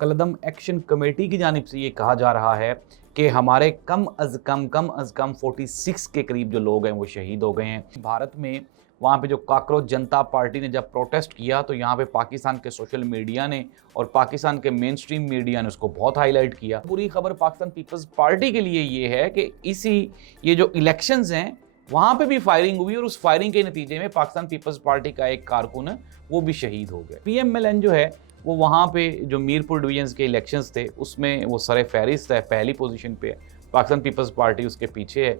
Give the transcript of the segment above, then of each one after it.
कलदम action committee की जानिब से ये कहा जा रहा है कि हमारे कम अज़ कम 46 के करीब जो लोग हैं वो शहीद हो गए हैं भारत में। वहाँ पे जो काकरोच जनता पार्टी ने जब प्रोटेस्ट किया तो यहाँ पे पाकिस्तान के सोशल मीडिया ने और पाकिस्तान के मेन स्ट्रीम मीडिया ने उसको बहुत हाईलाइट किया। बुरी खबर पाकिस्तान पीपल्स पार्टी के लिए ये है कि ये जो इलेक्शंस हैं वहाँ पे भी फायरिंग हुई और उस फायरिंग के नतीजे में पाकिस्तान पीपल्स पार्टी का एक कारकुन है वो भी शहीद हो गया। PMLN जो है वो वहाँ पे जो मीरपुर डिवीजन के इलेक्शंस थे उसमें वो सरे फहरिस्त है, पहली पोजीशन पे है। पाकिस्तान पीपल्स पार्टी उसके पीछे है।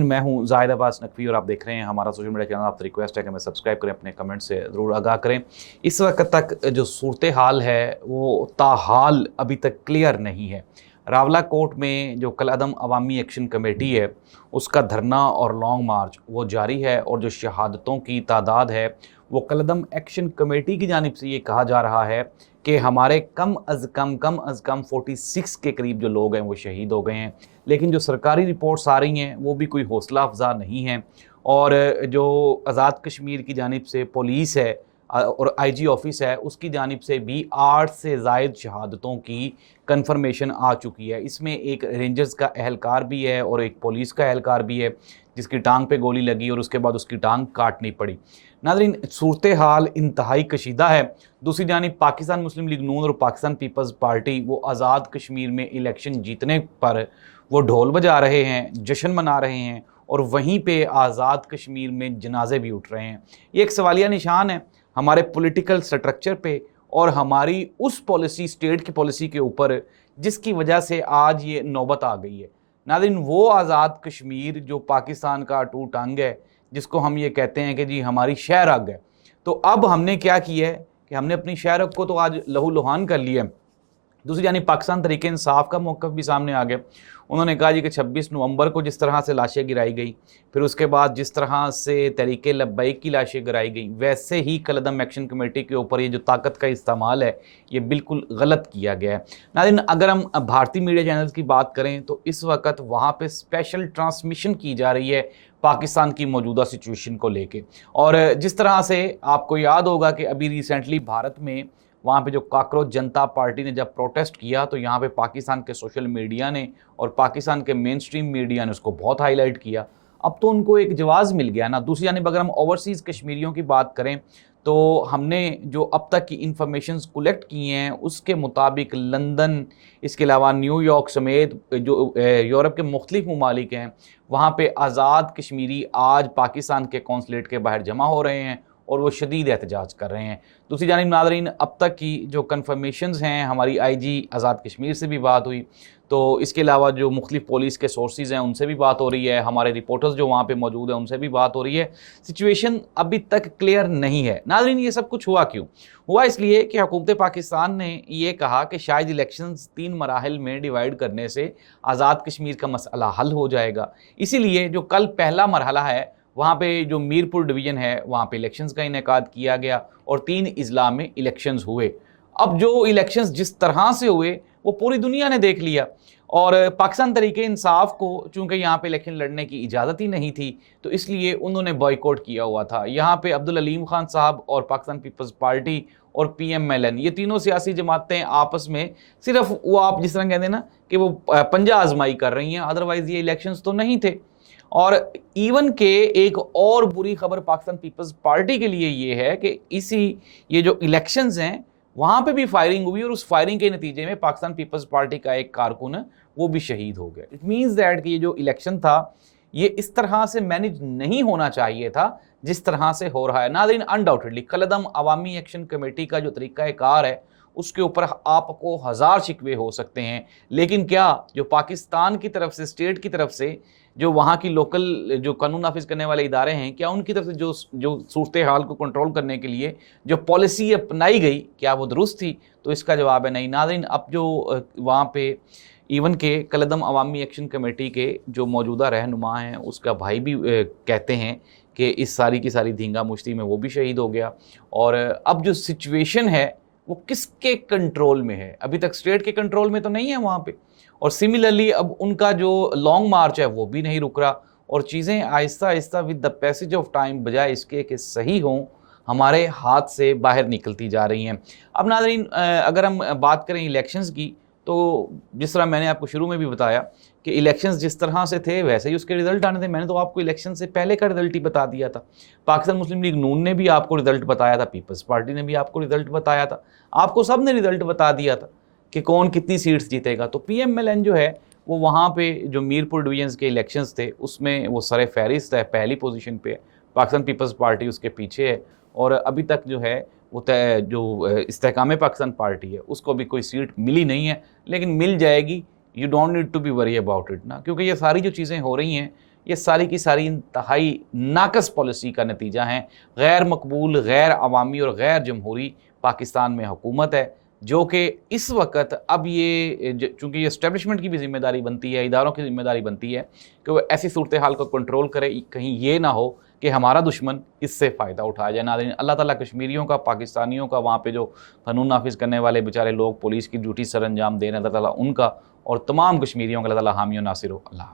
मैं हूं जाहिद अब्बास नकवी और आप देख रहे हैं हमारा सोशल मीडिया चैनल। आपसे रिक्वेस्ट है कि हमें सब्सक्राइब करें, अपने कमेंट से ज़रूर आगाह करें। इस वक्त तक जो सूरत हाल है वो ताहाल अभी तक क्लियर नहीं है। रावला कोर्ट में जो कलअदम अवामी एक्शन कमेटी है उसका धरना और लॉन्ग मार्च वो जारी है और जो शहादतों की तादाद है वो कलअदम एक्शन कमेटी की जानिब से ये कहा जा रहा है कि हमारे कम अज़ कम 46 के करीब जो लोग हैं वो शहीद हो गए हैं। लेकिन जो सरकारी रिपोर्ट्स आ रही हैं वो भी कोई हौसला अफजा नहीं है। और जो आज़ाद कश्मीर की जानिब से पुलिस है और IG ऑफिस है उसकी जानिब से भी 8 से ज़ायद शहादतों की कंफर्मेशन आ चुकी है। इसमें एक रेंजर्स का एहलकार भी है और एक पुलिस का एहलकार भी है जिसकी टांग पे गोली लगी और उसके बाद उसकी टांग काटनी पड़ी। नाज़रीन, सूरत हाल इंतहाई कशीदा है। दूसरी जानिब पाकिस्तान मुस्लिम लीग नून और पाकिस्तान पीपल्स पार्टी वो आज़ाद कश्मीर में इलेक्शन जीतने पर वो ढोल बजा रहे हैं, जश्न मना रहे हैं और वहीं पे आज़ाद कश्मीर में जनाजे भी उठ रहे हैं। ये एक सवालिया निशान है हमारे पॉलिटिकल स्ट्रक्चर पे और हमारी उस पॉलिसी, स्टेट की पॉलिसी के ऊपर जिसकी वजह से आज ये नौबत आ गई है। नाज़रीन, वो आज़ाद कश्मीर जो पाकिस्तान का अटूट अंग है, जिसको हम ये कहते हैं कि जी हमारी शह रग है, तो अब हमने क्या किया है कि हमने अपनी शह रग को तो आज लहू लुहान कर लिया। दूसरी जानिब पाकिस्तान तहरीक इंसाफ का मौक़िफ़ भी सामने आ गया। उन्होंने कहा जी कि 26 नवंबर को जिस तरह से लाशें गिराई गई, फिर उसके बाद जिस तरह से तहरीक लब्बैक की लाशें गिराई गई, वैसे ही कलअदम एक्शन कमेटी के ऊपर ये जो ताकत का इस्तेमाल है ये बिल्कुल गलत किया गया है। नाज़रीन, अगर हम भारतीय मीडिया चैनल्स की बात करें तो इस वक्त वहाँ पे स्पेशल ट्रांसमिशन की जा रही है पाकिस्तान की मौजूदा सिचुएशन को लेके। और जिस तरह से आपको याद होगा कि अभी रिसेंटली भारत में वहाँ पे जो काकरोच जनता पार्टी ने जब प्रोटेस्ट किया तो यहाँ पे पाकिस्तान के सोशल मीडिया ने और पाकिस्तान के मेन स्ट्रीम मीडिया ने उसको बहुत हाईलाइट किया। अब तो उनको एक जवाज़ मिल गया ना। दूसरी जानिब अगर हम ओवरसीज़ कश्मीरियों की बात करें तो हमने जो अब तक की इंफॉर्मेशंस कलेक्ट की हैं उसके मुताबिक लंदन, इसके अलावा न्यूयॉर्क समेत जो यूरोप के मुख्तलिफ ममालिक हैं वहाँ पे आज़ाद कश्मीरी आज पाकिस्तान के कौंसलेट के बाहर जमा हो रहे हैं और वो शदीद एहतजाज कर रहे हैं। दूसरी जानिब नाज़रीन, अब तक की जो कन्फर्मेशंस हैं, हमारी IG आज़ाद कश्मीर से भी बात हुई, तो इसके अलावा जो मुख्तलिफ पुलिस के सोर्सेज़ हैं उनसे भी बात हो रही है, हमारे रिपोर्टर्स जो वहाँ पे मौजूद हैं उनसे भी बात हो रही है। सिचुएशन अभी तक क्लियर नहीं है। नाज़रीन, ये सब कुछ हुआ क्यों? हुआ इसलिए कि हुकूमत पाकिस्तान ने ये कहा कि शायद इलेक्शंस 3 मराहिल में डिवाइड करने से आज़ाद कश्मीर का मसला हल हो जाएगा। इसीलिए जो कल पहला मरहला है वहाँ पे जो मीरपुर डिवीज़न है वहाँ पे इलेक्शंस का इनेकाद किया गया और 3 अजला में इलेक्शंस हुए। अब जो इलेक्शंस जिस तरह से हुए वो पूरी दुनिया ने देख लिया और पाकिस्तान तहरीक इंसाफ को चूँकि यहाँ पे इलेक्शन लड़ने की इजाज़त ही नहीं थी तो इसलिए उन्होंने बॉयकॉट किया हुआ था। यहाँ पे अब्दुल अलीम खान साहब और पाकिस्तान पीपल्स पार्टी और PMLN ये तीनों सियासी जमातें आपस में सिर्फ वो आप जिस तरह कहते हैं ना कि वो पंजा आजमाई कर रही हैं, अदरवाइज़ ये इलेक्शंस तो नहीं थे। और इवन के एक और बुरी खबर पाकिस्तान पीपल्स पार्टी के लिए ये है कि ये जो इलेक्शंस हैं वहाँ पे भी फायरिंग हुई और उस फायरिंग के नतीजे में पाकिस्तान पीपल्स पार्टी का एक कारकुन है वो भी शहीद हो गया। इट मीन्स दैट कि ये जो इलेक्शन था ये इस तरह से मैनेज नहीं होना चाहिए था जिस तरह से हो रहा है। नाज़रीन, अनडाउटेडली कलअदम अवामी एक्शन कमेटी का जो तरीक़ाकार है उसके ऊपर आपको हज़ार शिकवे हो सकते हैं, लेकिन क्या जो पाकिस्तान की तरफ से, स्टेट की तरफ से, जो वहाँ की लोकल जो कानून नाफिज करने वाले इदारे हैं, क्या उनकी तरफ से जो सूरत हाल को कंट्रोल करने के लिए जो पॉलिसी अपनाई गई क्या वो दुरुस्त थी? तो इसका जवाब है नहीं। नाज़रीन, अब जो वहाँ पे इवन के कलअदम अवामी एक्शन कमेटी के जो मौजूदा रहनुमा हैं उसका भाई भी कहते हैं कि इस सारी की सारी धींगा मुश्ती में वो भी शहीद हो गया। और अब जो सिचुएशन है वो किसके कंट्रोल में है? अभी तक स्टेट के कंट्रोल में तो नहीं है वहाँ पे। और सिमिलरली अब उनका जो लॉन्ग मार्च है वो भी नहीं रुक रहा और चीज़ें Aahista Aahista with the passage of time बजाय इसके कि सही हों हमारे हाथ से बाहर निकलती जा रही हैं। अब नाज़रीन, अगर हम बात करें इलेक्शंस की, तो जिस तरह मैंने आपको शुरू में भी बताया कि इलेक्शंस जिस तरह से थे वैसे ही उसके रिज़ल्ट आने थे। मैंने तो आपको इलेक्शन से पहले का रिज़ल्ट ही बता दिया था। पाकिस्तान मुस्लिम लीग नून ने भी आपको रिज़ल्ट बताया था, पीपल्स पार्टी ने भी आपको रिज़ल्ट बताया था, आपको सब ने रिज़ल्ट बता दिया था कि कौन कितनी सीट्स जीतेगा। तो पीएमएलएन जो है वो वहाँ पे जो मीरपुर डिवीजन्स के इलेक्शंस थे उसमें वो सरे फहरिस्त है, पहली पोजीशन पे है। पाकिस्तान पीपल्स पार्टी उसके पीछे है और अभी तक जो है वो जो इस्तेहकाम पाकिस्तान पार्टी है उसको अभी कोई सीट मिली नहीं है, लेकिन मिल जाएगी। You don't need to be worry about it ना, क्योंकि ये सारी जो चीज़ें हो रही हैं ये सारी की सारी इंतहाई नाकस पॉलिसी का नतीजा है। गैर मकबूल, गैर अवामी और गैर जमहूरी पाकिस्तान में हुकूमत है, जो कि इस वक्त अब ये चूँकि ये एस्टेब्लिशमेंट की भी ज़िम्मेदारी बनती है, इदारों की ज़िम्मेदारी बनती है कि वो ऐसी सूरत हाल को कंट्रोल करे, कहीं ये ना हो कि हमारा दुश्मन इससे फ़ायदा उठाया जाए। नाज़रीन, अल्लाह ताला कश्मीरियों का, पाकिस्तानियों का, वहाँ पे जो कानून नाफिज़ करने वाले बेचारे लोग पुलिस की ड्यूटी सर अंजाम दे रहे हैं, अल्लाह ताला उनका और तमाम कश्मीरियों का अल्लाह ताला हामी और नासिर हो। अल्लाह।